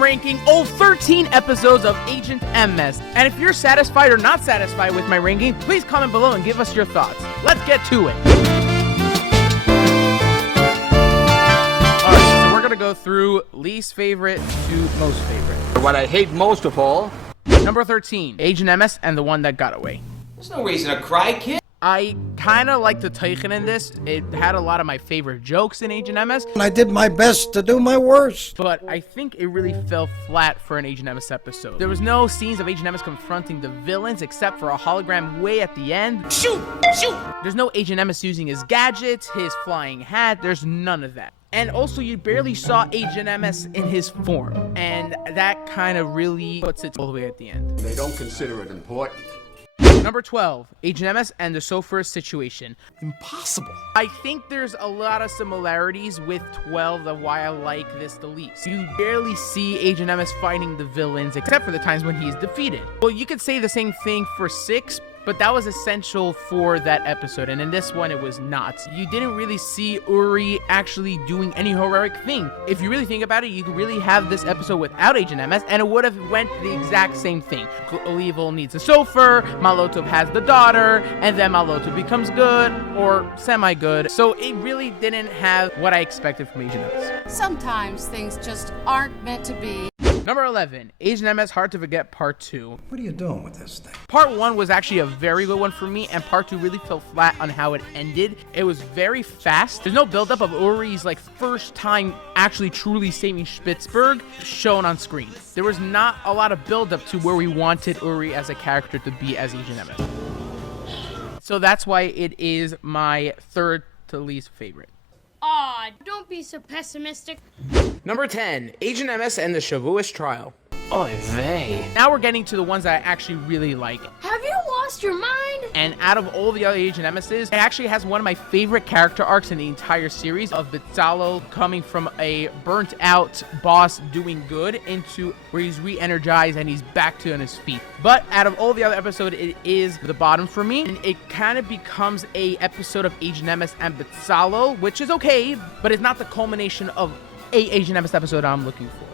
I'm ranking all 13 episodes of Agent Emes. And if you're satisfied or not satisfied with my ranking, please comment below and give us your thoughts. Let's get to it. Alright, so we're gonna go through least favorite to most favorite. What I hate most of all. Number 13, Agent Emes and the One That Got Away. There's no reason to cry, kid. I kind of like the Teichen in this. It had a lot of my favorite jokes in Agent Emes. I did my best to do my worst. But I think it really fell flat for an Agent Emes episode. There was no scenes of Agent Emes confronting the villains except for a hologram way at the end. Shoot! Shoot! There's no Agent Emes using his gadgets, his flying hat. There's none of that. And also, you barely saw Agent Emes in his form. And that kind of really puts it all the way at the end. They don't consider it important. Number 12, Agent Emes and the Sofer situation. Impossible. I think there's a lot of similarities with 12 of why I like this the least. You barely see Agent Emes fighting the villains except for the times when he's defeated. Well, you could say the same thing for 6, but that was essential for that episode, and in this one it was not. You didn't really see Uri actually doing any heroic thing. If you really think about it, you could really have this episode without Agent Emes, and it would have went the exact same thing. Evil needs a Sofer, Malotov has the daughter, and then Malotov becomes good, or semi-good. So it really didn't have what I expected from Agent Emes. Sometimes things just aren't meant to be. Number 11, Agent Emes Hard to Forget Part 2. What are you doing with this thing? Part 1 was actually a very good one for me, and Part 2 really fell flat on how it ended. It was very fast. There's no buildup of Uri's first time actually truly saving Spitzberg shown on screen. There was not a lot of buildup to where we wanted Uri as a character to be as Agent Emes. So that's why it is my third to least favorite. Aw, don't be so pessimistic. Number 10, Agent Emes and the Shavuos Trial. Oy vey. Now we're getting to the ones that I actually really like. Have you lost your mind? And out of all the other Agent Emeses, it actually has one of my favorite character arcs in the entire series of Bezalel coming from a burnt out boss doing good into where he's re-energized and he's back to on his feet. But out of all the other episodes, it is the bottom for me. And it kind of becomes a episode of Agent Emes and Bezalel, which is okay, but it's not the culmination of a Agent Emes episode I'm looking for.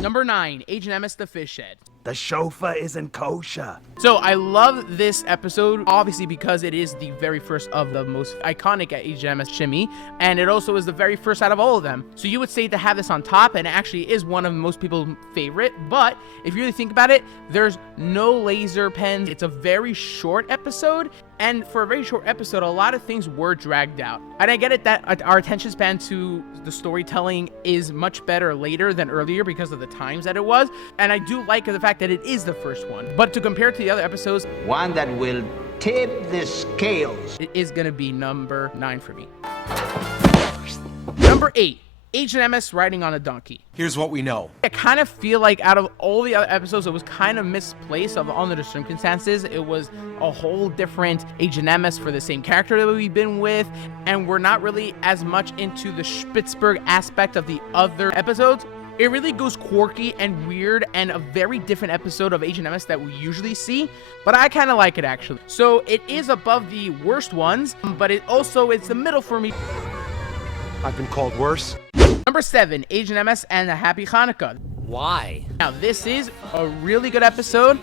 Number 9, Agent Emes the Fish Head. The chauffeur isn't kosher. So I love this episode, obviously because it is the very first of the most iconic Agent Emes shimmy, and it also is the very first out of all of them. So you would say to have this on top, and it actually is one of most people's favorite, but if you really think about it, there's no laser pens. It's a very short episode, and for a very short episode, a lot of things were dragged out. And I get it that our attention span to the storytelling is much better later than earlier because of the times that it was, and I do like the fact that it is the first one. But to compare to the other episodes, one that will tip the scales, it is gonna be number 9 for me. Number 8, Agent Emes riding on a donkey. Here's what we know. I kind of feel like out of all the other episodes, it was kind of misplaced under the circumstances. It was a whole different Agent Emes for the same character that we've been with, and we're not really as much into the Spitzberg aspect of the other episodes. It really goes quirky and weird and a very different episode of Agent Emes that we usually see, but I kind of like it actually. So it is above the worst ones, but it's the middle for me. I've been called worse. Number 7, Agent Emes and a Happy Hanukkah. Why? Now this is a really good episode.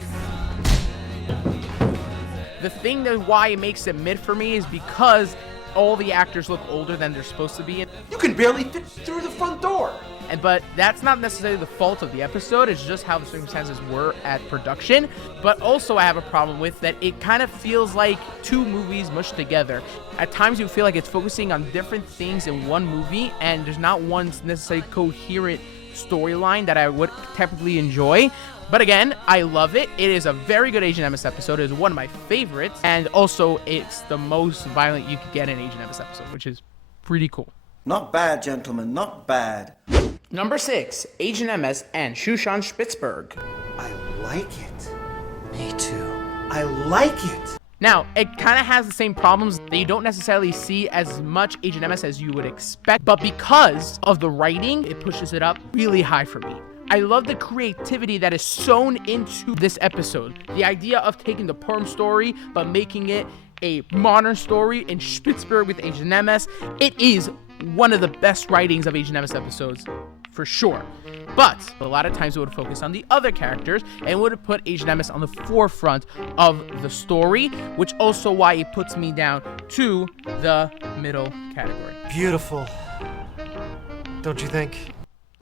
The thing that why it makes it mid for me is because all the actors look older than they're supposed to be. You can barely fit through the front door. But that's not necessarily the fault of the episode. It's just how the circumstances were at production. But also I have a problem with that it kind of feels like 2 movies mushed together. At times you feel like it's focusing on different things in one movie, and there's not one necessarily coherent storyline that I would typically enjoy. But again, I love it. It is a very good Agent Emes episode. It is one of my favorites. And also, it's the most violent you could get in an Agent Emes episode, which is pretty cool. Not bad, gentlemen, not bad. Number 6, Agent Emes and Shushan Spitzberg. I like it. Me too. I like it. Now, it kind of has the same problems that you don't necessarily see as much Agent Emes as you would expect, but because of the writing, it pushes it up really high for me. I love the creativity that is sewn into this episode. The idea of taking the Perm story, but making it a modern story in Spitzberg with Agent Emes. It is one of the best writings of Agent Emes episodes for sure. But a lot of times it would focus on the other characters and would put Agent Emes on the forefront of the story, which also why it puts me down to the middle category. Beautiful. Don't you think?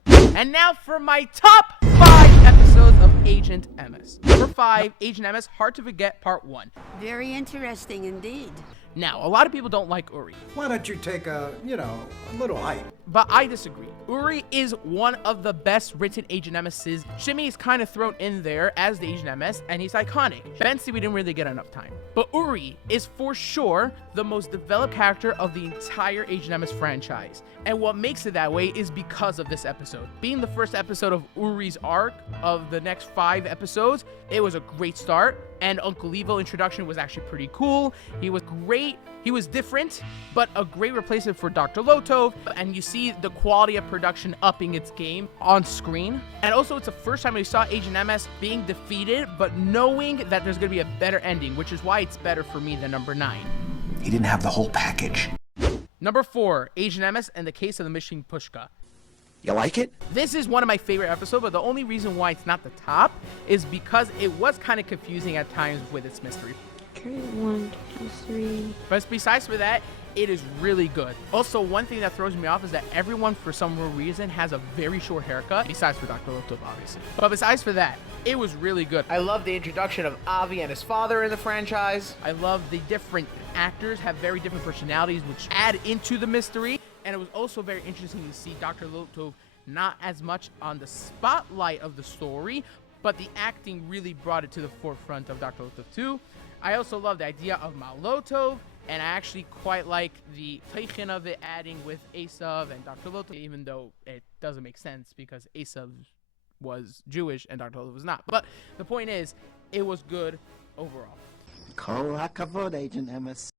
And now for my top 5 episodes of Agent Emes. Number 5, Agent Emes, Hard to Forget Part 1. Very interesting indeed. Now, a lot of people don't like Uri, Why don't you take a little hike? but I disagree. Uri is one of the best written Agent Emeses. Shimmy is kind of thrown in there as the Agent Emes, and he's iconic. Bensi, we didn't really get enough time. But Uri is for sure the most developed character of the entire Agent Emes franchise. And what makes it that way is because of this episode. Being the first episode of Uri's arc of the next 5 episodes, it was a great start. And Uncle Evil introduction was actually pretty cool. He was great. He was different, but a great replacement for Dr. Lotov. And you see the quality of production upping its game on screen. And also, it's the first time we saw Agent Emes being defeated, but knowing that there's going to be a better ending, which is why it's better for me than number 9. He didn't have the whole package. Number 4, Agent Emes and the Case of the Missing Pushka. You like it? This is one of my favorite episodes, but the only reason why it's not the top is because it was kind of confusing at times with its mystery. Okay, 1, 2, 3. But besides for that, it is really good. Also, one thing that throws me off is that everyone, for some reason, has a very short haircut, besides for Dr. Lotov, obviously. But besides for that, it was really good. I love the introduction of Avi and his father in the franchise. I love the different actors have very different personalities, which add into the mystery. And it was also very interesting to see Dr. Lotov not as much on the spotlight of the story, but the acting really brought it to the forefront of Dr. Lotov 2. I also love the idea of Malotov, and I actually quite like the teichen of it, adding with Esav and Dr. Lotov, even though it doesn't make sense because Esav was Jewish and Dr. Lotov was not. But the point is, it was good overall. Kol hakavod, Agent Emes.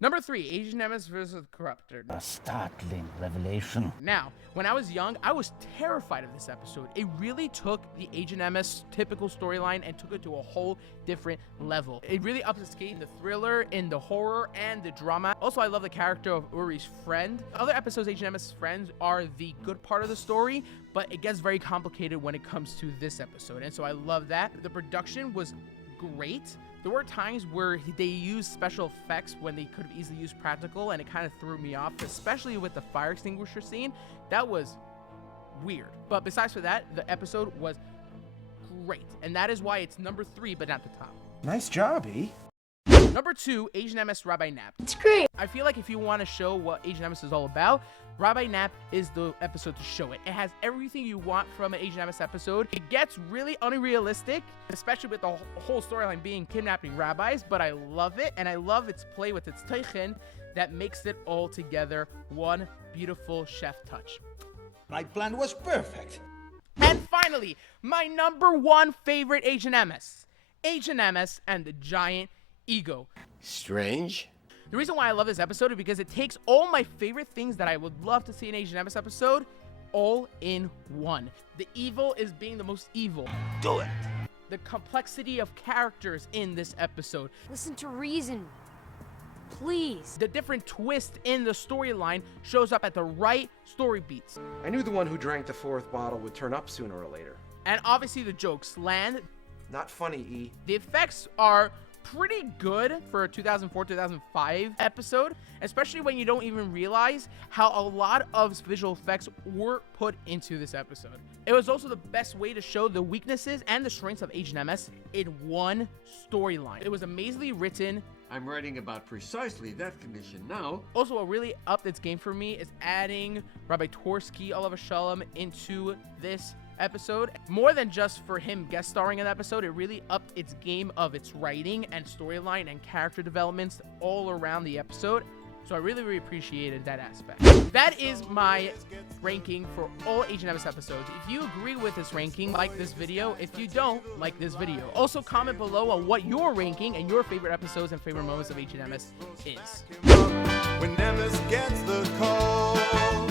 Number 3, Agent Emes versus Corruptor. A startling revelation. Now, when I was young, I was terrified of this episode. It really took the Agent Emes typical storyline and took it to a whole different level. It really ups its game in the thriller, in the horror, and the drama. Also, I love the character of Uri's friend. Other episodes, Agent Emes' friends are the good part of the story, but it gets very complicated when it comes to this episode. And so I love that. The production was great. There were times where they used special effects when they could have easily used practical, and it kind of threw me off, especially with the fire extinguisher scene. That was weird. But besides for that, the episode was great, and that is why it's number 3, but not the top. Nice job, E. Number 2, Agent Emes Rabbi Nap. It's great. I feel like if you want to show what Agent Emes is all about, Rabbi Nap is the episode to show it. It has everything you want from an Agent Emes episode. It gets really unrealistic, especially with the whole storyline being kidnapping rabbis, but I love it, and I love its play with its teichen that makes it all together one beautiful chef touch. My plan was perfect. And finally, my number 1 favorite Agent Emes. Agent Emes and the Giant Ego. Strange. The reason why I love this episode is because it takes all my favorite things that I would love to see in Agent Emes episode all in one. The evil is being the most evil. Do it. The complexity of characters in this episode. Listen to reason. Please. The different twist in the storyline shows up at the right story beats. I knew the one who drank the 4th bottle would turn up sooner or later. And obviously the jokes land. Not funny, E. The effects are pretty good for a 2004-2005 episode, especially when you don't even realize how a lot of visual effects were put into this episode. It was also the best way to show the weaknesses and the strengths of Agent Emes in one storyline. It was amazingly written. I'm writing about precisely that commission now. Also, what really upped its game for me is adding Rabbi Torsky, Olav Shalom, into this episode. More than just for him guest starring in the episode, it really upped its game of its writing and storyline and character developments all around the episode. So I really, really appreciated that aspect. That is my ranking for all Agent Emes episodes. If you agree with this ranking, like this video. If you don't, like this video. Also, comment below on what your ranking and your favorite episodes and favorite moments of Agent Emes is. When Emes gets the call.